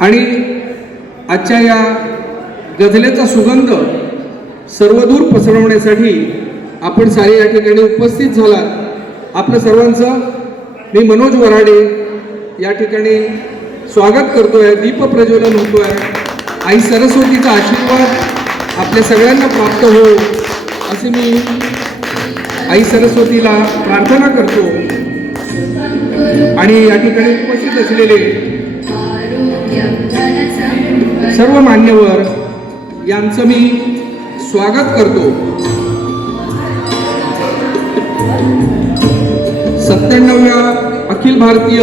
आणि आजच्या या गझलेचा सुगंध सर्वदूर पसरवण्यासाठी आपण सारे या ठिकाणी उपस्थित झालात. आपलं सर्वांचं मी मनोज वराडे या ठिकाणी स्वागत करतोय दीप प्रज्वलन होतोय. आई सरस्वतीचा आशीर्वाद आपल्या सगळ्यांना प्राप्त हो असे मी आई सरस्वतीला प्रार्थना करतो. आणि या ठिकाणी उपस्थित असलेले सर्व मान्यवर यांचं मी स्वागत करतो. सत्त्याण्णव्या अखिल भारतीय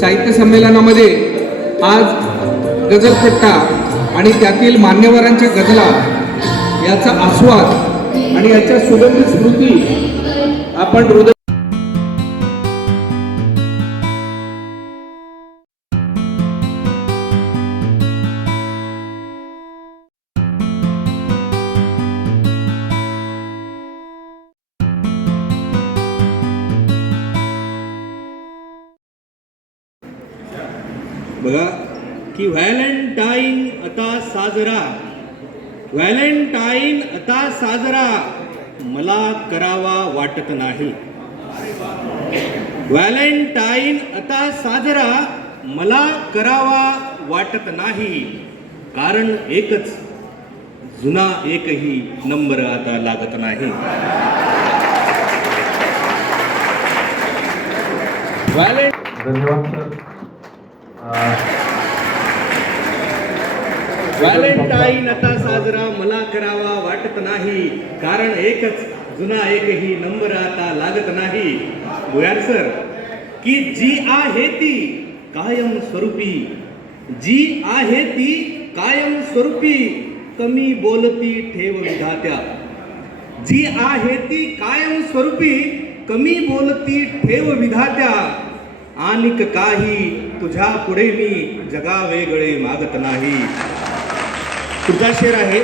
साहित्य संमेलनामध्ये आज गजलपट्टा आणि त्यातील मान्यवरांच्या गजला याचा आस्वाद आणि याच्या सुगंधी स्मृती आपण हृदय बघा की व्हॅलेंटाईन आता साजरा. व्हॅलेंटाईन आता साजरा. मला करावा वाटत नाही. व्हॅलेंटाईन आता साजरा. मला करावा वाटत नाही. कारण एकच जुना एकही नंबर आता लागत नाही. व्हॅलेंट धन्यवाद सर. व्हॅलेंटाईन आता साजरा मला करावा वाटत नाही. कारण एकच जुना एकही नंबर आता लागत नाही. भुयार सर की जी आहे ती कायम स्वरूपी. जी आहे ती कायम स्वरूपी कमी बोलती ठेव विधात्या. जी आहे ती कायम स्वरूपी कमी बोलती ठेव विधात्या. आणिक काही तुझ्या पुढे मी जगा वेगळे मागत नाही. तुझा शेर आहे?